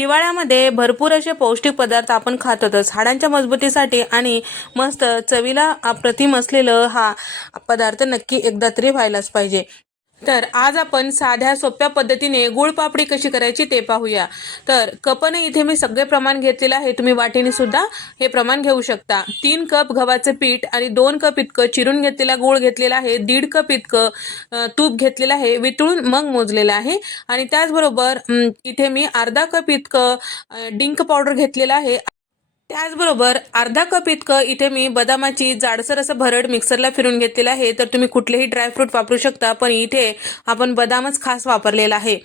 हिवाळ्यामध्ये भरपूर असे पौष्टिक पदार्थ आपण खातोतच हाडांच्या मजबूतीसाठी आणि मस्त चवीला अप्रतिम असलेलं हा पदार्थ नक्की एकदा तरी व्हायलाच पाहिजे. तर आज आपण साध्या सोप्या पद्धतीने गुळपापडी कशी करायची ते पाहूया. तर कपनं इथे मी सगळे प्रमाण घेतलेलं आहे. तुम्ही वाटीने सुद्धा हे प्रमाण घेऊ शकता. तीन कप गव्हाचं पीठ आणि दोन कप इतकं चिरून घेतलेला गुळ घेतलेला आहे. दीड कप इतकं तूप घेतलेलं आहे. वितळून मग मोजलेलं आहे. आणि त्याचबरोबर इथे मी अर्धा कप इतकं डिंक पावडर घेतलेलं आहे. त्याचबरोबर अर्धा कप इतकं इथे मी बदामाची जाडसर असं भरड मिक्सरला फिरून घेतलेलं आहे. तर तुम्ही कुठलेही ड्रायफ्रूट वापरू शकता पण इथे आपण बदामच खास वापरलेला आहे.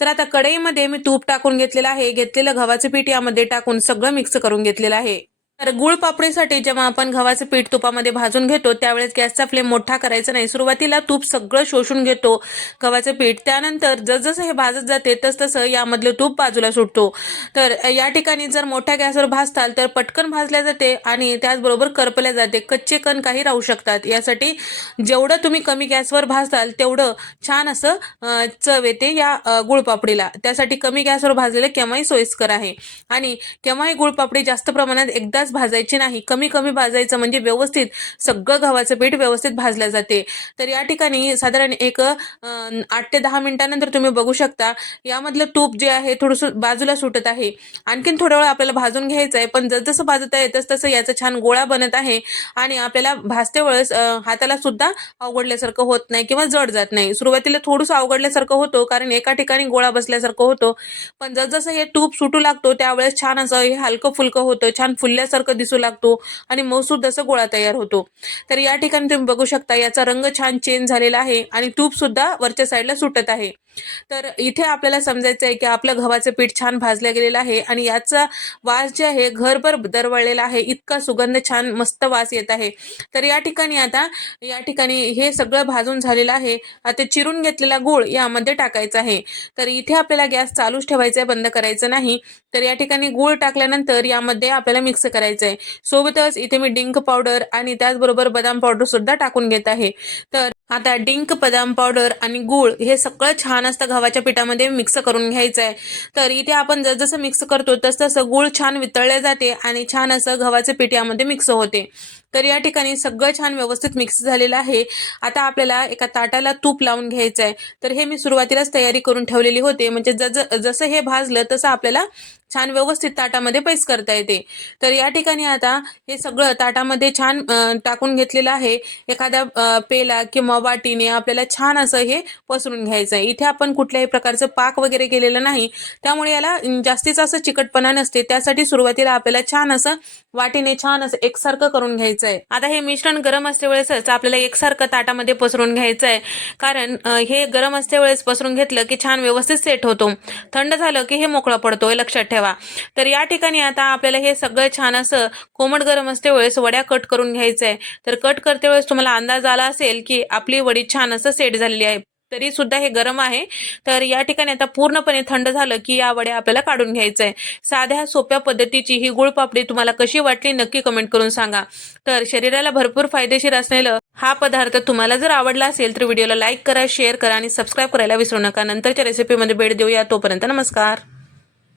तर आता कढईमध्ये मी तूप टाकून घेतलेलं आहे. घेतलेलं गव्हाचं पीठ यामध्ये टाकून सगळं मिक्स करून घेतलेलं आहे. तर गुळ पापडीसाठी जेव्हा आपण गव्हाचं पीठ तुपामध्ये भाजून घेतो त्यावेळेस गॅसचा फ्लेम मोठा करायचा नाही. सुरुवातीला तूप सगळं शोषून घेतो गव्हाचं पीठ. त्यानंतर जसजसं हे भाजत जाते तसतसं यामधलं तूप बाजूला सुटतो. तर या ठिकाणी जर मोठ्या गॅसवर भाजताल तर पटकन भाजल्या जाते आणि त्याचबरोबर करपल्या जाते. कच्चे कण काही राहू शकतात. यासाठी जेवढं तुम्ही कमी गॅसवर भाजताल तेवढं छान असं चव येते या गुळपापडीला त्यासाठी कमी गॅसवर भाजलेलं केव्हाही सोयीस्कर आहे. आणि केव्हाही गुळपापडी जास्त प्रमाणात जास्त भाजायचे नाही कमी कमी भाजायचं म्हणजे व्यवस्थित सगळं गव्हाचं पीठ व्यवस्थित भाजलं जाते. तर या ठिकाणी साधारण एक आठ ते दहा मिनिटानंतर तुम्ही बघू शकता यामधलं तूप जे आहे थोडंसं बाजूला सुटत आहे. आणखीन थोडा वेळ आपल्याला भाजून घ्यायचं आहे पण जसजसं भाजत आहे तस तसं याचा छान गोळा बनत आहे आणि आपल्याला भाजते वेळेस हाताला सुद्धा अवघडल्यासारखं होत नाही किंवा जड जात नाही. सुरुवातीला थोडंसं अवघडल्यासारखं होतं कारण एका ठिकाणी गोळा बसल्यासारखं होतं. पण जसजसं हे तूप सुटू लागतो त्यावेळेस छान असं हे हलकं फुलकं होतं छान फुलल्यासारखं दिसू लागतो आणि मऊसूद असं गोळा तयार होतो. तर या ठिकाणी तुम्ही बघू शकता याचा रंग छान चेंज झालेला आहे आणि तूप सुद्धा वरच्या साईडला सुटत आहे. तर इथे आपल्याला समजायचं आहे की आपलं गव्हाचं पीठ छान भाजलं गेलेलं आहे आणि याचा वास जे आहे घरभर दरवळलेला आहे इतका सुगंध छान मस्त वास येत आहे. तर या ठिकाणी आता या ठिकाणी हे सगळं भाजून झालेलं आहे. आता चिरून घेतलेला गूळ यामध्ये टाकायचा आहे. तर इथे आपल्याला गॅस चालूच ठेवायचा आहे बंद करायचं नाही. तर या ठिकाणी गूळ टाकल्यानंतर यामध्ये आपल्याला मिक्स करायचं आहे सोबतच इथे मी डिंक पावडर आणि त्याचबरोबर बदाम पावडर सुद्धा टाकून घेत आहे. तर आता डिंक बदाम पावडर आणि गूळ हे सगळं छान असतं गव्हाच्या पिठामध्ये मिक्स करून घ्यायचं आहे तर इथे आपण जसजसं मिक्स करतो तसतसं गूळ छान वितळले जाते आणि छान असं गव्हाचं पीठ यामध्ये मिक्स होते. तर या ठिकाणी सगळं छान व्यवस्थित मिक्स झालेलं आहे. आता आपल्याला एका ताटाला तूप लावून घ्यायचं आहे तर हे मी सुरुवातीलाच तयारी करून ठेवलेली होते. म्हणजे जज जसं हे भाजलं तसं आपल्याला छान व्यवस्थित ताटामध्ये पैस करता येते. तर या ठिकाणी आता हे सगळं ताटामध्ये छान टाकून घेतलेलं आहे. एखाद्या पेला किंवा वाटीने आपल्याला छान असं हे पसरून घ्यायचं आहे. इथे आपण कुठल्याही प्रकारचं पाक वगैरे केलेलं नाही. त्यामुळे याला जास्तीच असं चिकटपणा नसते. त्यासाठी सुरुवातीला आपल्याला छान असं वाटीने छान असं एकसारखं करून घ्यायचं आहे. आता हे मिश्रण गरम असतेवेळेसच आपल्याला एकसारखं ताटामध्ये पसरून घ्यायचं आहे. कारण हे गरम असतेवेळेस पसरून घेतलं की छान व्यवस्थित सेट होतो. थंड झालं की हे मोकळं पडतो. हे लक्षात ठेवा. ठेवा. तर या ठिकाणी आता आपल्याला हे सगळं छान असं कोमट गरम असते वेळेस वड्या कट करून घ्यायचं आहे तर कट करते वेळेस तुम्हाला अंदाज आला असेल की आपली वडी छान असं सेट झालेली आहे. तरी सुद्धा हे गरम आहे. तर या ठिकाणी आता पूर्णपणे थंड झालं की या वड्या आपल्याला काढून घ्यायचं आहे साध्या सोप्या पद्धतीची ही गुळपापडी तुम्हाला कशी वाटली नक्की कमेंट करून सांगा. तर शरीराला भरपूर फायदेशीर असलेलं हा पदार्थ तुम्हाला जर आवडला असेल तर व्हिडिओला लाईक करा शेअर करा आणि सबस्क्राईब करायला विसरू नका. नंतरच्या रेसिपीमध्ये भेट देऊया. तोपर्यंत नमस्कार.